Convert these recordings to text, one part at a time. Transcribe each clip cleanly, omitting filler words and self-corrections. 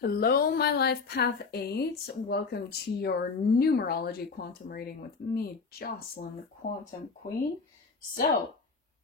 Hello, my life path 8. Welcome to your numerology quantum reading with me, Jocelyn, the Quantum Queen. So,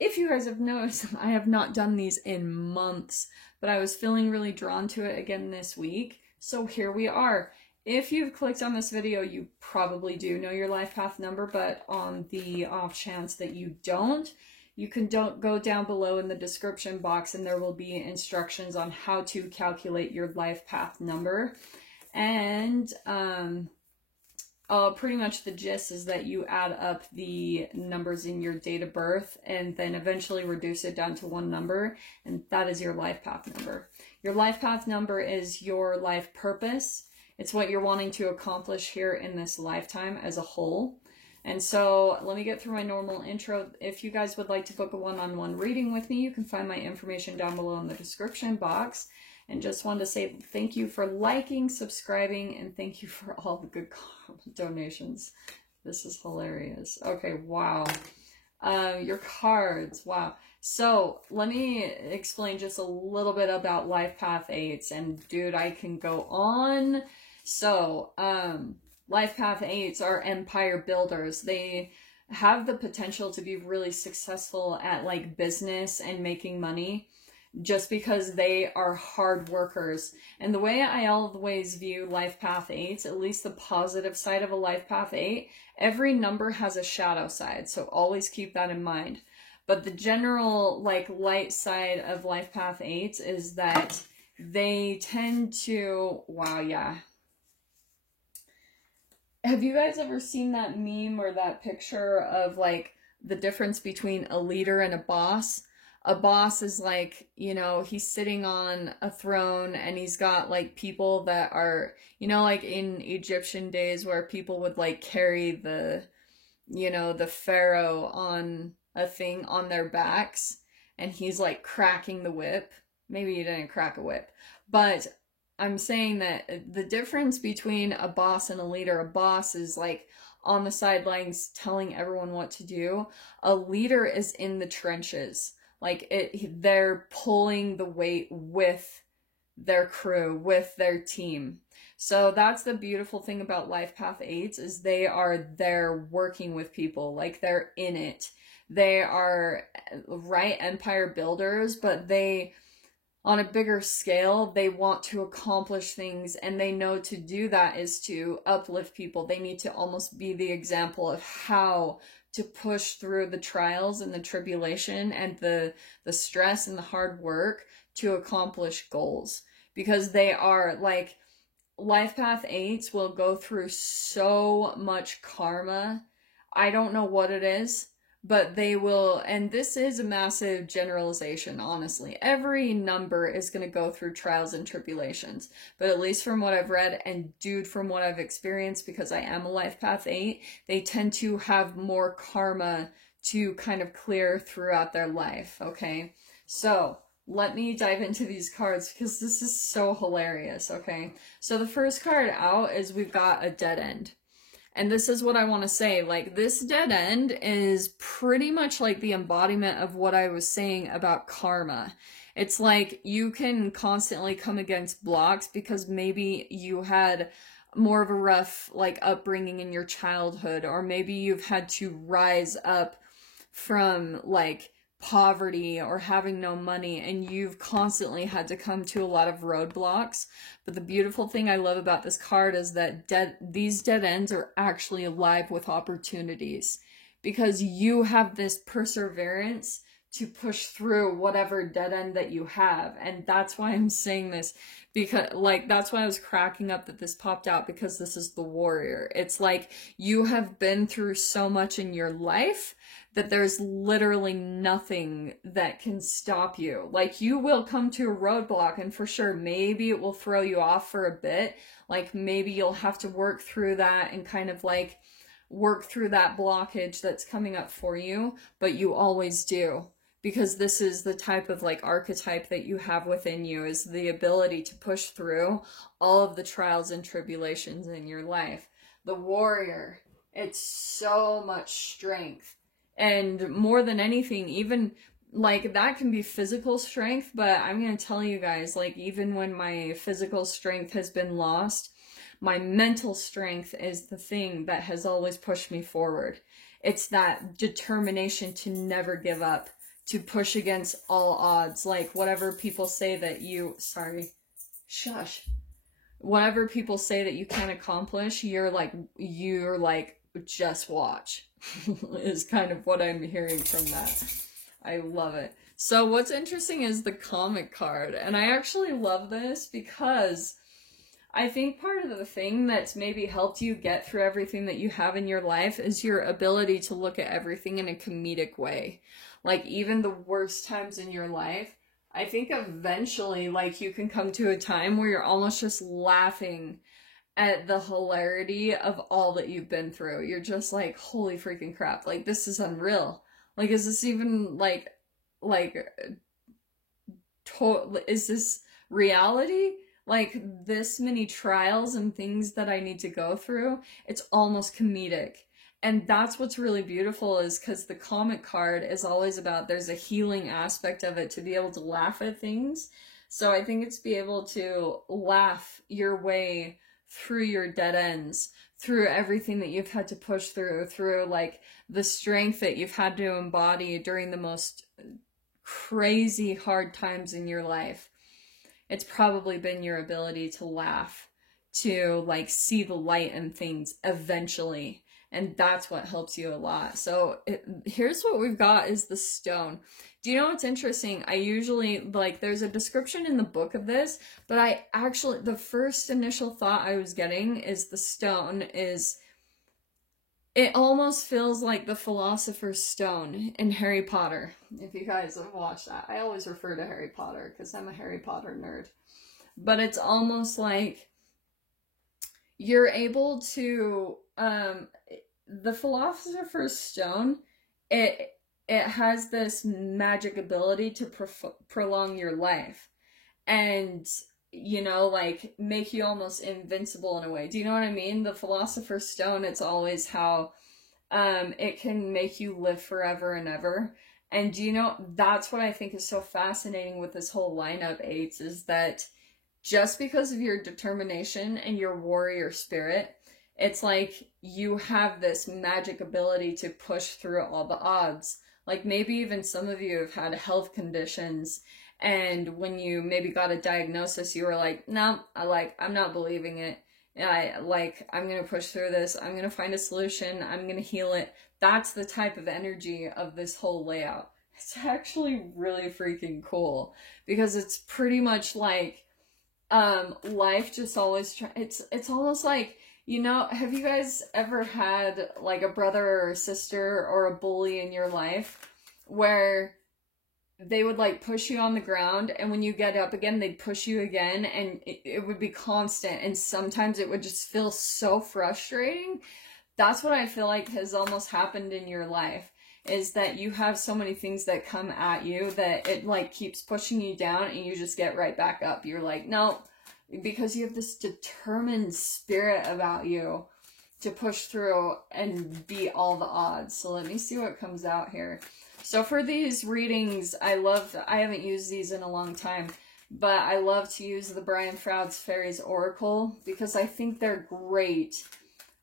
if you guys have noticed, I have not done these in months, but I was feeling really drawn to it again this week. So here we are. If you've clicked on this video, you probably do know your life path number, but on the off chance that you don't, you can go down below in the description box and there will be instructions on how to calculate your life path number. And pretty much the gist is that you add up the numbers in your date of birth and then eventually reduce it down to one number, and that is your life path number. Your life path number is your life purpose. It's what you're wanting to accomplish here in this lifetime as a whole. And so let me get through my normal intro. If you guys would like to book a one-on-one reading with me, you can find my information down below in the description box. And just wanted to say thank you for liking, subscribing, and thank you for all the good donations. This is hilarious. Okay, wow. Your cards, wow. So let me explain just a little bit about Life Path 8s. And dude, I can go on. So, Life Path 8s are empire builders. They have the potential to be really successful at like business and making money just because they are hard workers. And the way I always view Life Path 8s, at least the positive side of a Life Path 8, every number has a shadow side. So always keep that in mind. But the general like light side of Life Path 8s is that they tend to, wow, yeah. Have you guys ever seen that meme or that picture of like the difference between a leader and a boss? A boss is like, you know, he's sitting on a throne and he's got like people that are, you know, like in Egyptian days where people would like carry the, you know, the pharaoh on a thing on their backs and he's like cracking the whip. Maybe he didn't crack a whip, but I'm saying that the difference between a boss and a leader, a boss is like on the sidelines telling everyone what to do. A leader is in the trenches. Like they're pulling the weight with their crew, with their team. So that's the beautiful thing about Life Path 8s is they are there working with people. Like they're in it. They are right empire builders, but they, on a bigger scale, they want to accomplish things, and they know to do that is to uplift people. They need to almost be the example of how to push through the trials and the tribulation and the stress and the hard work to accomplish goals. Because they are like, Life Path 8s will go through so much karma. I don't know what it is, but they will, and this is a massive generalization, honestly. Every number is going to go through trials and tribulations, but at least from what I've read and dude, from what I've experienced, because I am a Life Path 8, they tend to have more karma to kind of clear throughout their life, okay? So, let me dive into these cards because this is so hilarious, okay? So the first card out is we've got a dead end. And this is what I want to say, like this dead end is pretty much like the embodiment of what I was saying about karma. It's like you can constantly come against blocks because maybe you had more of a rough like upbringing in your childhood, or maybe you've had to rise up from like poverty or having no money, and you've constantly had to come to a lot of roadblocks. But the beautiful thing I love about this card is that these dead ends are actually alive with opportunities, because you have this perseverance to push through whatever dead end that you have. And that's why I'm saying this, because like that's why I was cracking up that this popped out, because this is the warrior. It's like you have been through so much in your life that there's literally nothing that can stop you. Like you will come to a roadblock, and for sure maybe it will throw you off for a bit. Like maybe you'll have to work through that and kind of like work through that blockage that's coming up for you, but you always do. Because this is the type of like archetype that you have within you, is the ability to push through all of the trials and tribulations in your life. The warrior, it's so much strength. And more than anything, even like that can be physical strength, but I'm gonna tell you guys, like even when my physical strength has been lost, my mental strength is the thing that has always pushed me forward. It's that determination to never give up, to push against all odds. Like whatever people say that you, sorry, shush. Whatever people say that you can't accomplish, you're like, just watch, is kind of what I'm hearing from that. I love it. So what's interesting is the comic card, and I actually love this because I think part of the thing that's maybe helped you get through everything that you have in your life is your ability to look at everything in a comedic way. Like even the worst times in your life, I think eventually like you can come to a time where you're almost just laughing at the hilarity of all that you've been through. You're just like, holy freaking crap, like this is unreal. Like is this even like is this reality? Like this many trials and things that I need to go through, it's almost comedic. And that's what's really beautiful is because the comic card is always about there's a healing aspect of it to be able to laugh at things. So I think it's be able to laugh your way through your dead ends, through everything that you've had to push through like the strength that you've had to embody during the most crazy hard times in your life. It's probably been your ability to laugh, to like see the light in things eventually. And that's what helps you a lot. So here's what we've got is the stone. Do you know what's interesting? I usually, like, there's a description in the book of this, but I actually, the first initial thought I was getting is the stone is, it almost feels like the Philosopher's Stone in Harry Potter. If you guys have watched that. I always refer to Harry Potter because I'm a Harry Potter nerd. But it's almost like you're able to, the Philosopher's Stone, it has this magic ability to prolong your life. And you know, like make you almost invincible in a way. Do you know what I mean? The Philosopher's Stone, it's always how it can make you live forever and ever. And do you know, that's what I think is so fascinating with this whole lineup, Eights, is that just because of your determination and your warrior spirit, it's like you have this magic ability to push through all the odds. Like maybe even some of you have had health conditions, and when you maybe got a diagnosis, you were like, no, I'm not believing it. I'm going to push through this. I'm going to find a solution. I'm going to heal it. That's the type of energy of this whole layout. It's actually really freaking cool because it's pretty much like, life just always, it's almost like, you know, have you guys ever had like a brother or a sister or a bully in your life where they would like push you on the ground, and when you get up again, they'd push you again, and it would be constant, and sometimes it would just feel so frustrating? That's what I feel like has almost happened in your life, is that you have so many things that come at you that it like keeps pushing you down, and you just get right back up. You're like, no, because you have this determined spirit about you to push through and beat all the odds. So let me see what comes out here. So for these readings, I haven't used these in a long time, but I love to use the Brian Froud's Fairies Oracle because I think they're great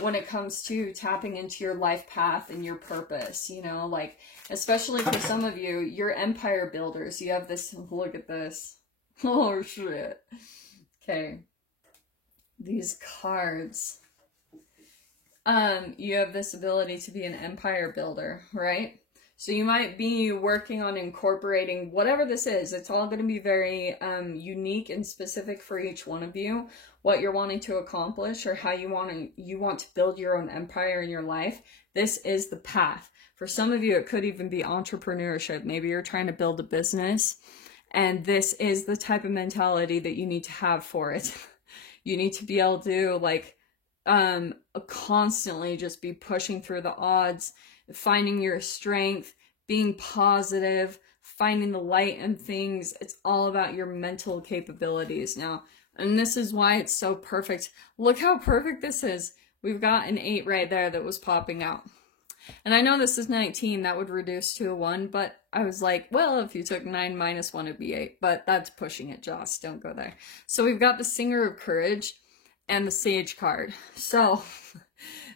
when it comes to tapping into your life path and your purpose, you know, like, especially for some of you, you're empire builders. You have this, look at this. Oh, shit. Okay. These cards. You have this ability to be an empire builder, right? So you might be working on incorporating whatever this is. It's all going to be very unique and specific for each one of you, what you're wanting to accomplish or how you want to build your own empire in your life. This is the path. For some of you, it could even be entrepreneurship. Maybe you're trying to build a business, and this is the type of mentality that you need to have for it. You need to be able to like constantly just be pushing through the odds, finding your strength, being positive, finding the light in things. It's all about your mental capabilities now. And this is why it's so perfect. Look how perfect this is. We've got an 8 right there that was popping out. And I know this is 19, that would reduce to a 1, but I was like, well, if you took 9 minus 1, it'd be 8. But that's pushing it, Joss. Don't go there. So we've got the Singer of Courage and the Sage card. So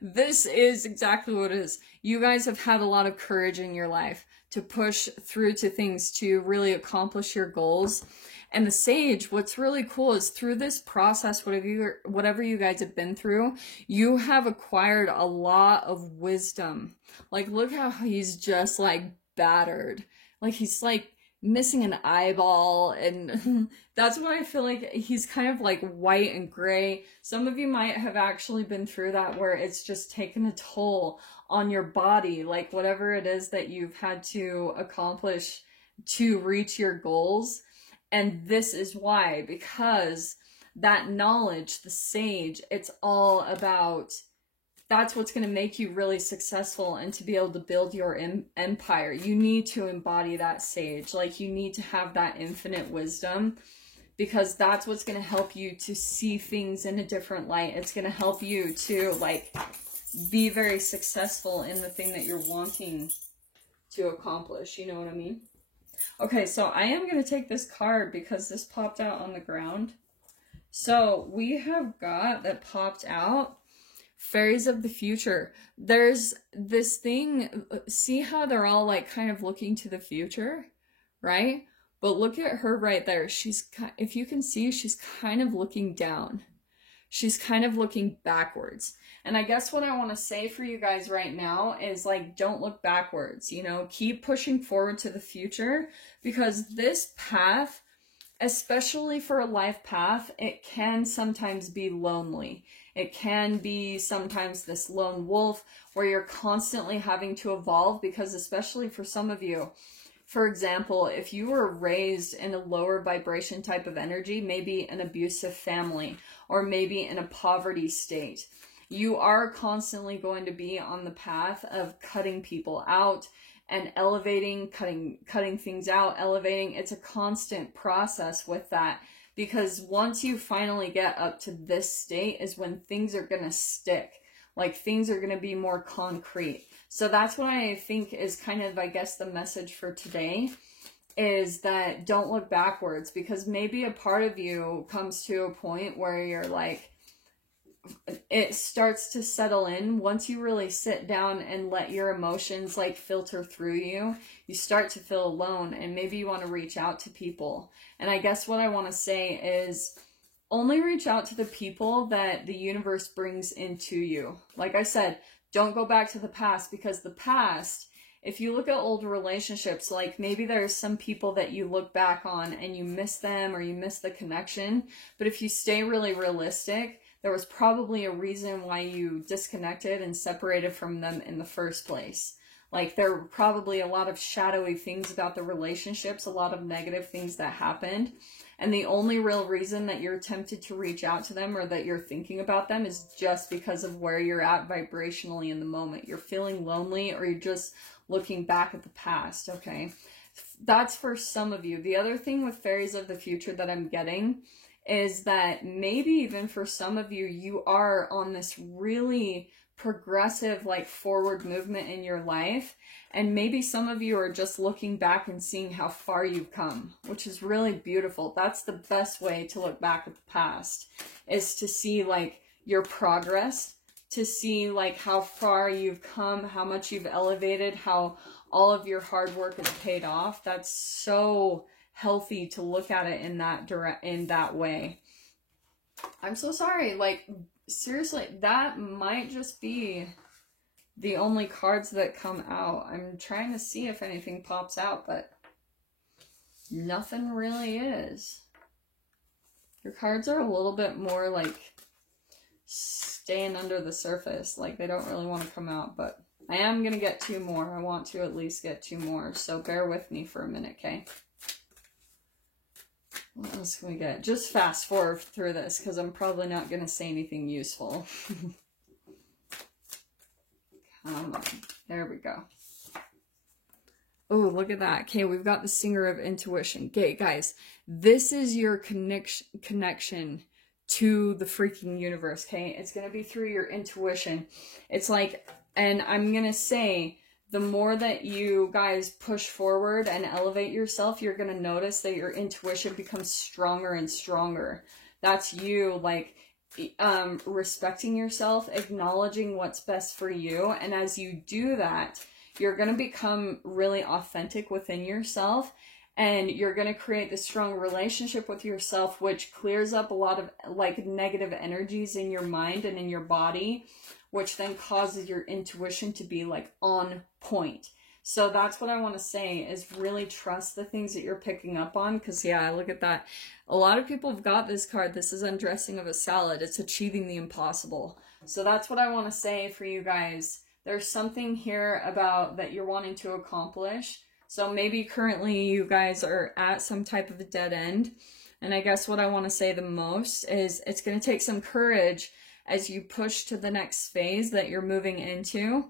this is exactly what it is. You guys have had a lot of courage in your life to push through to things to really accomplish your goals. And the Sage, what's really cool is through this process, whatever you guys have been through, you have acquired a lot of wisdom. Like, look how he's just like battered. Like, he's like missing an eyeball, and that's why I feel like he's kind of like white and gray. Some of you might have actually been through that, where it's just taken a toll on your body, like whatever it is that you've had to accomplish to reach your goals. And this is why, because that knowledge, the Sage, it's all about, that's what's going to make you really successful and to be able to build your empire. You need to embody that Sage. Like, you need to have that infinite wisdom, because that's what's going to help you to see things in a different light. It's going to help you to, like, be very successful in the thing that you're wanting to accomplish. You know what I mean? Okay, so I am going to take this card because this popped out on the ground. So we have got that popped out, Fairies of the Future. There's this thing, see how they're all like kind of looking to the future, right? But look at her right there. She's, if you can see, she's kind of looking down. She's kind of looking backwards. And I guess what I want to say for you guys right now is, like, don't look backwards, you know, keep pushing forward to the future, because this path, especially for a life path, it can sometimes be lonely. It can be sometimes this lone wolf where you're constantly having to evolve, because especially for some of you, for example, if you were raised in a lower vibration type of energy, maybe an abusive family, or maybe in a poverty state, you are constantly going to be on the path of cutting people out and elevating, cutting things out, elevating. It's a constant process with that, because once you finally get up to this state is when things are going to stick. Like, things are going to be more concrete. So that's what I think is kind of, I guess, the message for today, is that don't look backwards, because maybe a part of you comes to a point where you're like, it starts to settle in. Once you really sit down and let your emotions like filter through you, you start to feel alone, and maybe you want to reach out to people. And I guess what I want to say is, only reach out to the people that the universe brings into you. Like I said, don't go back to the past, because the past, if you look at old relationships, like maybe there's some people that you look back on and you miss them or you miss the connection. But if you stay really realistic, there was probably a reason why you disconnected and separated from them in the first place. Like, there were probably a lot of shadowy things about the relationships, a lot of negative things that happened. And the only real reason that you're tempted to reach out to them, or that you're thinking about them, is just because of where you're at vibrationally in the moment. You're feeling lonely, or you're just looking back at the past, okay? That's for some of you. The other thing with Fairies of the Future that I'm getting is that maybe even for some of you, you are on this really progressive, like, forward movement in your life. And maybe some of you are just looking back and seeing how far you've come, which is really beautiful. That's the best way to look back at the past, is to see, like, your progress, to see, like, how far you've come, how much you've elevated, how all of your hard work has paid off. That's so healthy to look at it in that way. I'm so sorry. Like, seriously, that might just be the only cards that come out. I'm trying to see if anything pops out, but nothing really is. Your cards are a little bit more like staying under the surface. Like, they don't really want to come out, but I am going to get 2 more. I want to at least get 2 more, so bear with me for a minute, okay? What else can we get? Just fast forward through this, because I'm probably not going to say anything useful. Come on. There we go. Oh, look at that. Okay, we've got the Singer of Intuition. Okay, guys, this is your connection to the freaking universe, okay? It's going to be through your intuition. It's like, and I'm going to say, the more that you guys push forward and elevate yourself, you're going to notice that your intuition becomes stronger and stronger. That's you, like, respecting yourself, acknowledging what's best for you. And as you do that, you're going to become really authentic within yourself. And you're going to create this strong relationship with yourself, which clears up a lot of like negative energies in your mind and in your body, which then causes your intuition to be like on point. So that's what I want to say, is really trust the things that you're picking up on. Because yeah, look at that. A lot of people have got this card. This is undressing of a salad. It's achieving the impossible. So that's what I want to say for you guys. There's something here about that you're wanting to accomplish. So maybe currently you guys are at some type of a dead end. And I guess what I want to say the most is it's going to take some courage as you push to the next phase that you're moving into.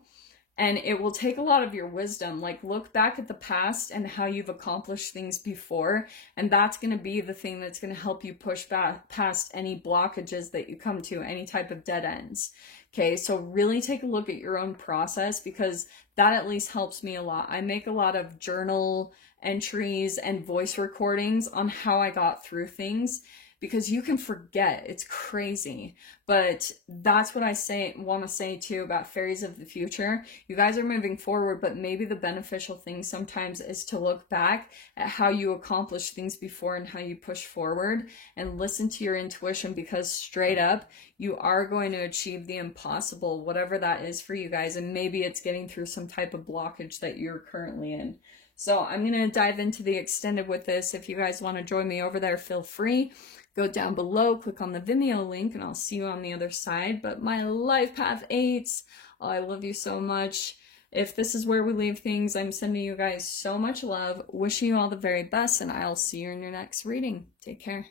And it will take a lot of your wisdom. Like, look back at the past and how you've accomplished things before. And that's going to be the thing that's going to help you push back past any blockages that you come to, any type of dead ends. Okay, so really take a look at your own process, because that at least helps me a lot. I make a lot of journal entries and voice recordings on how I got through things, because you can forget. It's crazy. But that's what I want to say too about fairies of the future. You guys are moving forward, but maybe the beneficial thing sometimes is to look back at how you accomplished things before and how you push forward, and listen to your intuition, because straight up, you are going to achieve the impossible, whatever that is for you guys. And maybe it's getting through some type of blockage that you're currently in. So I'm going to dive into the extended with this. If you guys want to join me over there, feel free. Go down below, click on the Vimeo link, and I'll see you on the other side. But my life path 8s, oh, I love you so much. If this is where we leave things, I'm sending you guys so much love. Wishing you all the very best, and I'll see you in your next reading. Take care.